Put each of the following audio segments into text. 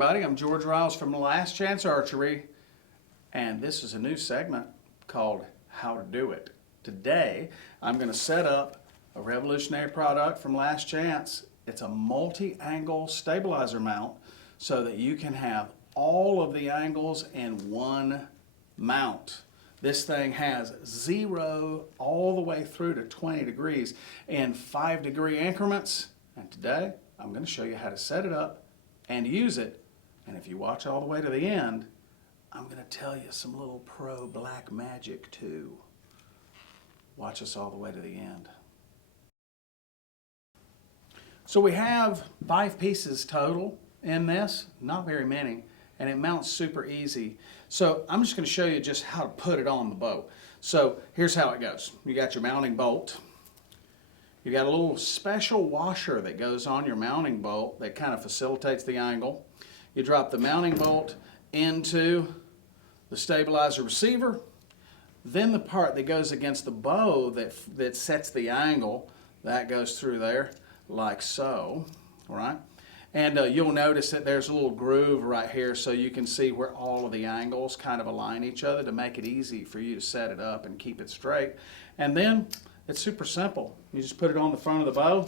everybody. I'm George Ryals from Last Chance Archery, and this is a new segment called How to Do It. Today, I'm going to set up a revolutionary product from Last Chance. It's a multi-angle stabilizer mount so that you can have all of the angles in one mount. This thing has 0 all the way through to 20 degrees in 5-degree increments. And today, I'm going to show you how to set it up and use it. And if you watch all the way to the end, I'm going to tell you some little pro black magic too. Watch us all the way to the end. So we have 5 pieces total in this, not very many, and it mounts super easy. So I'm just going to show you just how to put it on the bow. So here's how it goes. You got your mounting bolt. You got a little special washer that goes on your mounting bolt that kind of facilitates the angle. You drop the mounting bolt into the stabilizer receiver. Then the part that goes against the bow that sets the angle, that goes through there like so, all right? And you'll notice that there's a little groove right here so you can see where all of the angles kind of align each other to make it easy for you to set it up and keep it straight. And then it's super simple. You just put it on the front of the bow,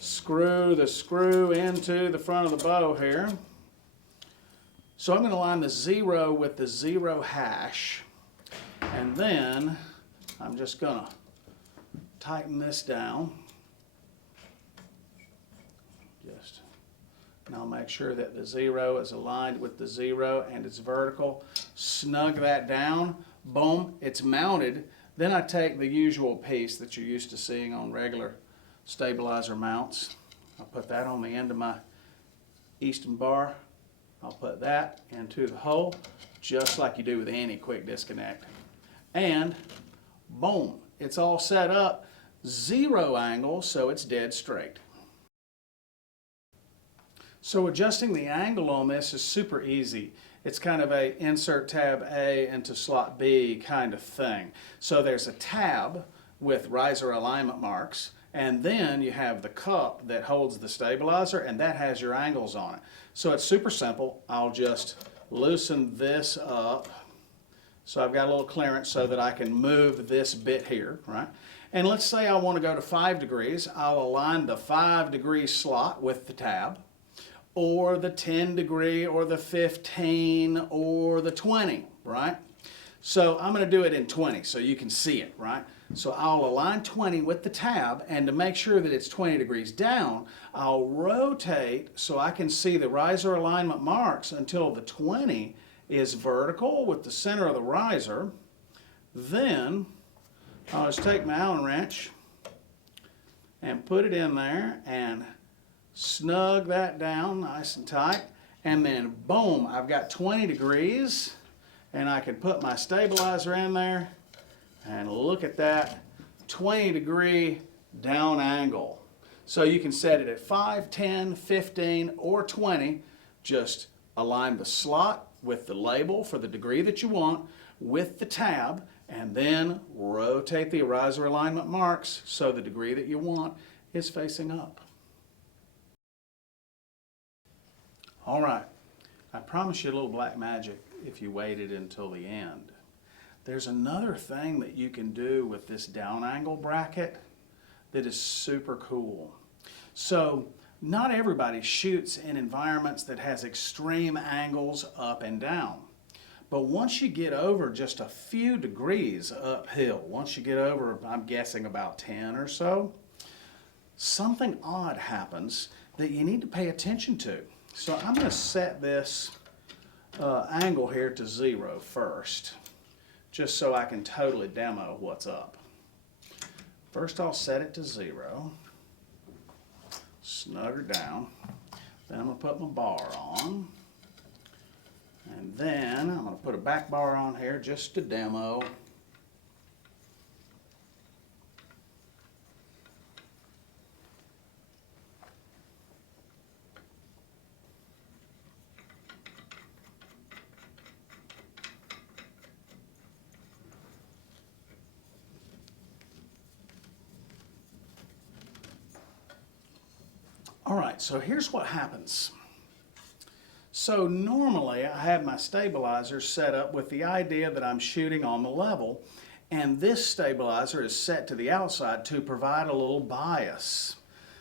screw the screw into the front of the bow here. So I'm going to line the 0 with the 0 hash, and then I'm just going to tighten this down. And I'll make sure that the 0 is aligned with the 0 and it's vertical. Snug that down. Boom, it's mounted. Then I take the usual piece that you're used to seeing on regular stabilizer mounts. I'll put that on the end of my Easton bar. I'll put that into the hole, just like you do with any quick disconnect. And boom, it's all set up. 0 angle, so it's dead straight. So adjusting the angle on this is super easy. It's kind of a insert tab A into slot B kind of thing. So there's a tab with riser alignment marks, and then you have the cup that holds the stabilizer, and that has your angles on it. So it's super simple. I'll just loosen this up so I've got a little clearance so that I can move this bit here, right? And let's say I want to go to 5 degrees. I'll align the 5-degree slot with the tab, or the 10 degree, or the 15, or the 20, right? So I'm going to do it in 20 so you can see it, right? So I'll align 20 with the tab, and to make sure that it's 20 degrees down, I'll rotate so I can see the riser alignment marks until the 20 is vertical with the center of the riser. Then I'll just take my Allen wrench and put it in there and snug that down nice and tight, and then boom, I've got 20 degrees, and I can put my stabilizer in there, and look at that, 20-degree down angle. So you can set it at 5, 10, 15, or 20. Just align the slot with the label for the degree that you want with the tab, and then rotate the riser alignment marks so the degree that you want is facing up. All right, I promise you a little black magic if you waited until the end. There's another thing that you can do with this down angle bracket that is super cool. So not everybody shoots in environments that has extreme angles up and down. But once you get over just a few degrees uphill, once you get over, I'm guessing about 10 or so, something odd happens that you need to pay attention to. So I'm going to set this angle here to 0 first, just so I can totally demo what's up. First I'll set it to 0, snug her down, then I'm going to put my bar on, and then I'm going to put a back bar on here just to demo. All right, so here's what happens. So normally I have my stabilizer set up with the idea that I'm shooting on the level, and this stabilizer is set to the outside to provide a little bias.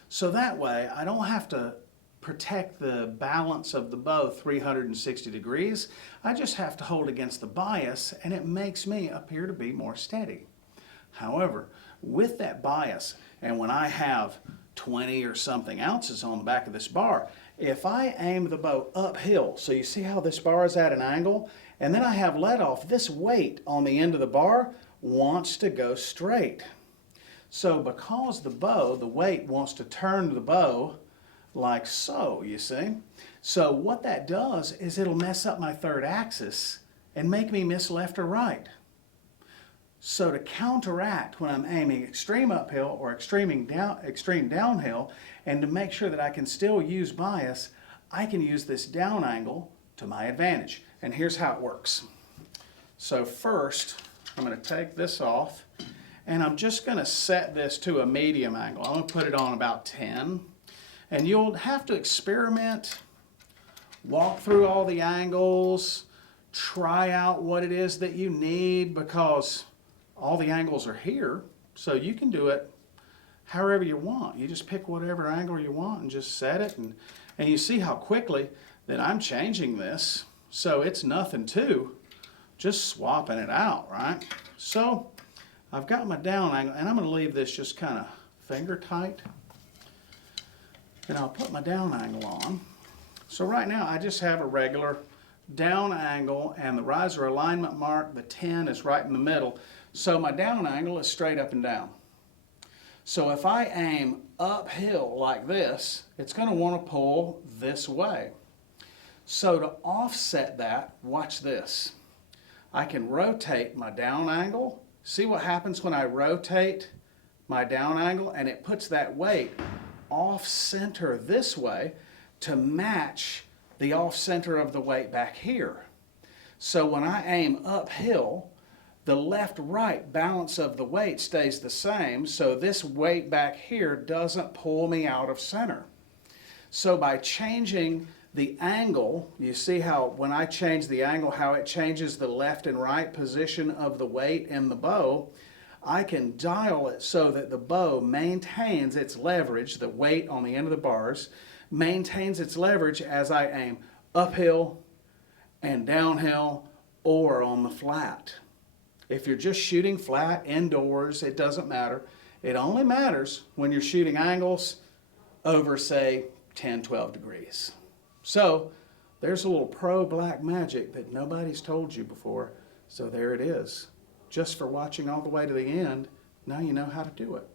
So that way I don't have to protect the balance of the bow 360 degrees. I just have to hold against the bias, and it makes me appear to be more steady. However, with that bias, and when I have 20 or something ounces on the back of this bar, if I aim the bow uphill, so you see how this bar is at an angle, and then I have let off, this weight on the end of the bar wants to go straight. So because the bow, the weight wants to turn the bow like so, you see. So what that does is it'll mess up my third axis and make me miss left or right. So to counteract when I'm aiming extreme uphill or extreme downhill, and to make sure that I can still use bias, I can use this down angle to my advantage. And here's how it works. So first, I'm going to take this off, and I'm just going to set this to a medium angle. I'm going to put it on about 10. And you'll have to experiment, walk through all the angles, try out what it is that you need, because all the angles are here, so you can do it however you want. You just pick whatever angle you want and just set it, and you see how quickly that I'm changing this, so it's nothing to just swapping it out, right? So I've got my down angle, and I'm going to leave this just kind of finger tight, and I'll put my down angle on. So right now I just have a regular down angle, and the riser alignment mark, the 10, is right in the middle. So my down angle is straight up and down. So if I aim uphill like this, it's going to want to pull this way. So to offset that, watch this. I can rotate my down angle. See what happens when I rotate my down angle, and it puts that weight off center this way to match the off center of the weight back here. So when I aim uphill, the left-right balance of the weight stays the same, so this weight back here doesn't pull me out of center. So by changing the angle, you see how when I change the angle, how it changes the left and right position of the weight in the bow. I can dial it so that the bow maintains its leverage, the weight on the end of the bars, maintains its leverage as I aim uphill and downhill or on the flat. If you're just shooting flat indoors, it doesn't matter. It only matters when you're shooting angles over, say, 10, 12 degrees. So there's a little pro black magic that nobody's told you before. So there it is. Just for watching all the way to the end, now you know how to do it.